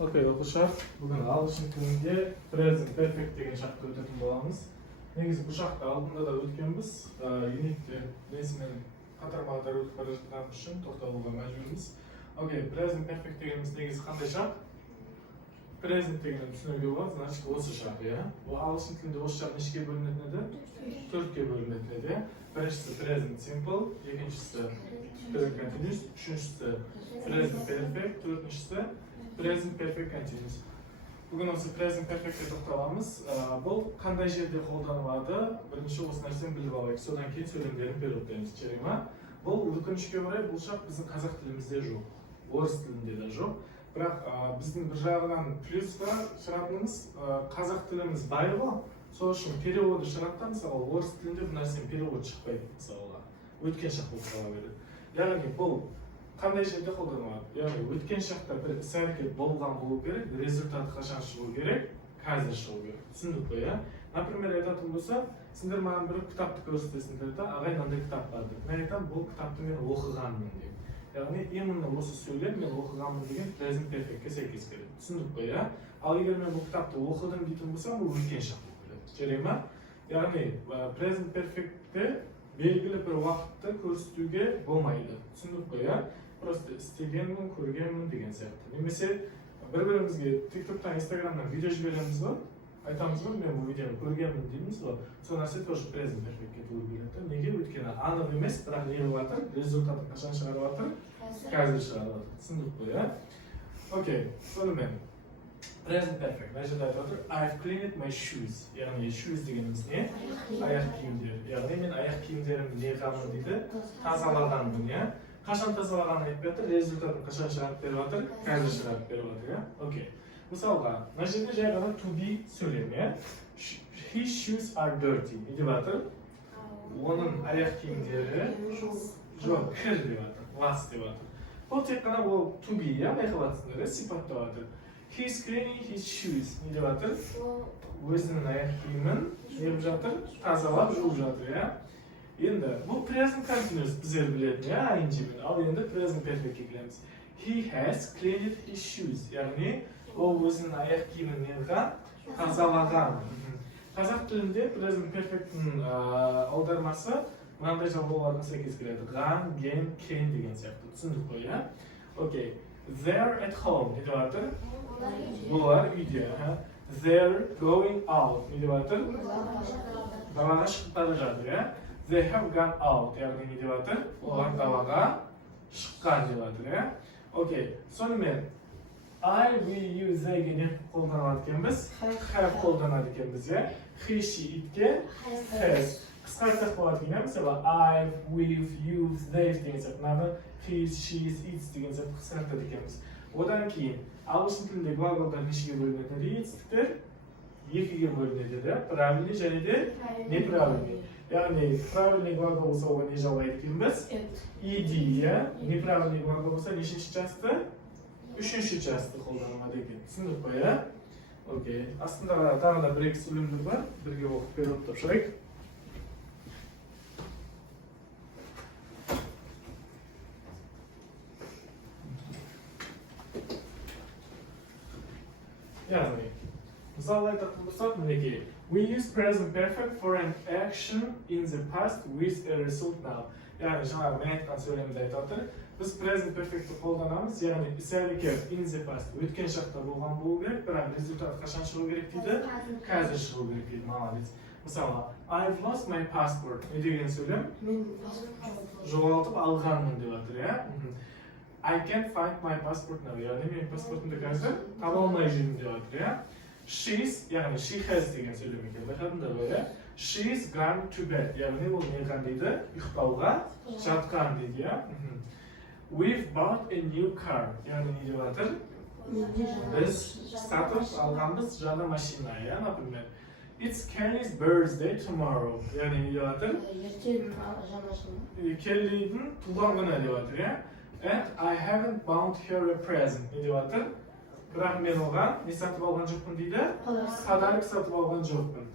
Okey, o'qishlar. Bugun ағылшын тілінде present perfect деген шартты өтетін боламыз. Негізі бұл шартты алдында да өткенбіз. Юнитте несімен қатармалар өтіп бара жатқанымыз үшін тоқталуға мәжбүрміз. Окей, present perfect дегеніміз негізі қандай шарт? Present дегенді түсінуге болады, значит осы шарт, иә. Бұл ағылшын тілінде осы шарт нешеге бөлінетін еді? Төртке бөлінетін еді. Біріншісі present simple, екіншісі present continuous, үшіншісі present perfect, төртіншісі present perfect continuous. Бүгін осы present perfect'ке тоқталамыз. Бұл қандай жерде қолданылады? Бірінші осы нәрсені біліп алайық. Содан кейін сөйлемдерін беріп өтеміз. Жарай ма? Бұл өкінішке орай бұл шарт біздің қазақ тілімізде жоқ. Орыс тілінде де жоқ. Бірақ біздің бір жағынан плюсқа шығатынымыз қазақ тіліміз бай ғой. Сол үшін переводы шығатта, мысалы орыс тілінде бұл нәрсенің переводы шықпайды, мысалға. Өткен шақ болып қала береді. Яғни бұл қандай жерде қолданылады? Яғни өткен шақта бір іс-әрекет болған болу керек, результаты қашан шығу керек, қазір шығу керек. Түсіндік қой, иә? Например, айтатын болса, сендер маған бір кітапты көрсетесіңдер да, ағай мынандай кітап бар деп. Мен айтамын, бұл кітапты мен оқығанмын деп. Яғни именно осы сөйлем мен оқығанмын деген present perfect'ке сәйкес келеді. Түсіндік қой, иә? Ал егер мен бұл кітапты оқыдым дейтін болсам, бұл өткен шақ болып келеді. Жарай ма? Яғни present perfect'те белгілі бір уақытты көрсетуге болмайды. Түсіндік қой, иә? Просто істегенмін, көргенмін деген сияқты. Немесе бір-бірімізге TikTok'тан, Instagram'дан видео жібереміз ғой, айтамыз ғой, мен бұл видеоны көргенмін дейміз ғой, сол нәрсе тоже present perfect'ке толып келеді. Неге? Өйткені анық емес, бірақ не болып жатыр? Результатын қашан шығарып жатыр? Қазір шығарып жатыр. Түсіндік қой, иә? Окей, сонымен present perfect. Мына жерде айтып жатыр, I've cleaned my shoes. Яғни shoes дегеніміз не? Аяқ киімдер. Яғни мен аяқ киімдерімді не қылғанмын дейді? Тазалағанмын, иә? Қашан тазалағанын айтып жатыр, результатын қашан шығарып беріп жатыр? Қазір шығарып беріп жатыр, иә? Окей. Мысалға, мына жерде жай ғана to be сөйлем, иә? His shoes are dirty. Не деп жатыр? Оның аяқ киімдері жоқ, кір деп жатыр, лас деп жатыр. Бұл тек қана ол to be, иә? Байқап жатсыңдар, сипаттап жатыр. He's cleaning his shoes. Не деп жатыр? Өзінің аяқ киімін не деп жатыр? Тазалап жуып жатыр, иә? Енді бұл present continuous біздер білетін, иә, ing-мен. Ал енді present perfect'ке келеміз. He has cleaned his shoes. Яғни ол өзінің аяқ киімін не қылған? Тазалаған. Қазақ тілінде present perfect'нің аудармасы мынандай жалғауларға сәйкес келеді. Ған, ген, кен деген сияқты. Түсіндік қой, иә? Окей. They're at home. Не деп жатыр? Бұлар үйде. They're going out. Не деп жатыр? Далаға шығып бара жатыр, иә? They have gone out. Яғни не деп жатыр? Олар далаға шыққан деп жатыр, иә? Окей. Сонымен I, we, you, they не қолданады екенбіз? Have қолданады екенбіз, иә? He, she, itке has. Қысқартақ болады екен, мысалы I, we, you, they деген сияқты. Мынаны he, she, it деген сияқты қысқартады екенбіз. Одан кейін ағылшын тілінде глаголдар нешеге бөлінеді дейді? Етістіктер екіге бөлінеді, иә? Правильный және де неправильный. Яғни правильный глагол болса оған не жалғайды екенбіз? Ed, иә? Неправильный глагол болса нешінші часты? Үшінші часты қолданылады екен. Түсіндік қой, иә? Окей. Астында тағы да бір-екі сөйлемдер бар. Бірге оқып беріп тапсырайық. Яғни, мысалы айтатын болсақ, мінекей. We use present perfect for an action in the past with a result now. Яғни, жаңағы мен айтқан сөйлемді айтып отыр. Біз present perfect'ті қолданамыз, яғни іс-әрекет in the past өткен шақта болған болу керек, бірақ результат қашан шығу керек дейді? Қазір шығу керек дейді, молодец. Мысалы, I've lost my passport. Не деген сөйлем? Жоғалтып алғанмын деп жатыр, иә? I can't find my passport now. Яғни мен паспортымды қазір таба алмай жүрмін деп жатыр, иә? She's, яғни she has деген сөйлем екен. Байқадыңдар ғой, иә? She's gone to bed. Яғни ол не қылған дейді? Ұйықтауға жатқан дейді, иә? We've bought a new car. Яғни не деп жатыр? Біз сатып алғанбыз жаңа машина, иә, например. It's Kelly's birthday tomorrow. Яғни не деп жатыр? Kelly'дің туған күні деп жатыр, иә? And I haven't bought her a present. Не деп жатыр? Бірақ мен оған не сатып алған жоқпын дейді? Подарок сатып алған жоқпын.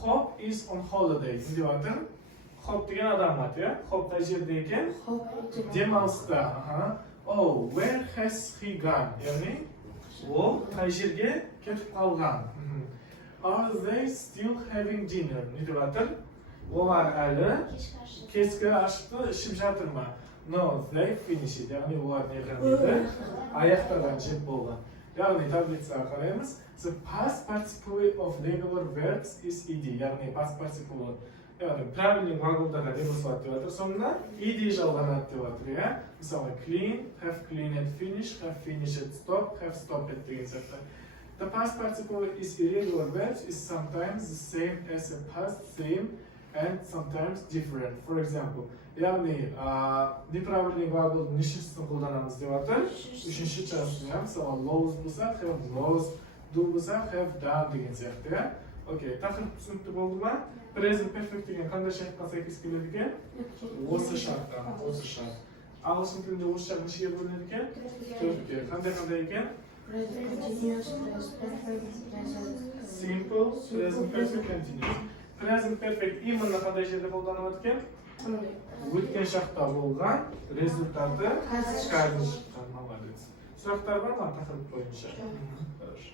Hope is on holiday. Не деп жатыр? Хоп деген адам аты, иә? Хоп қай жерде екен? Демалыста. Oh, where has he gone? Яғни Ол қай жерге кетіп қалған? Are they still having dinner? Не деп жатыр? Олар әлі кешкі ашты ішіп жатыр ма? No, they finished. Яғни олар не қылды? Аяқтаған жеп болды. Яғни таблицаға қараймыз. The past participle of regular verbs is ed. Яғни past participle. Яғни правильный глаголдарға не қосылады деп жатыр. Соңында ed жалғанады деп жатыр, иә? Мысалы clean, have cleaned, finish, have finished, stop, have stopped деген сияқты. The past participle is irregular verbs is sometimes the same as a past same and sometimes different. For example, яғни неправильный глаголдың нешіншісін қолданамыз деп жатыр? Үшінші частысын, иә? Мысалы lost болса have lost, do болса have done деген сияқты, иә? Окей, тақырып түсінікті болды ма? Present perfect деген қандай шартқа сәйкес келеді екен? Осы шарттан, осы шарт. Ағылшын тілінде осы шарт нешеге бөлінеді екен? Төртке. Қандай екен? Simple, present perfect, continuous. Present perfect именно қандай жерде қолданылады екен? Өткен шақта болған результаты қазір шыққан. Молодец. Сұрақтар бар ма тақырып бойынша? Хорошо.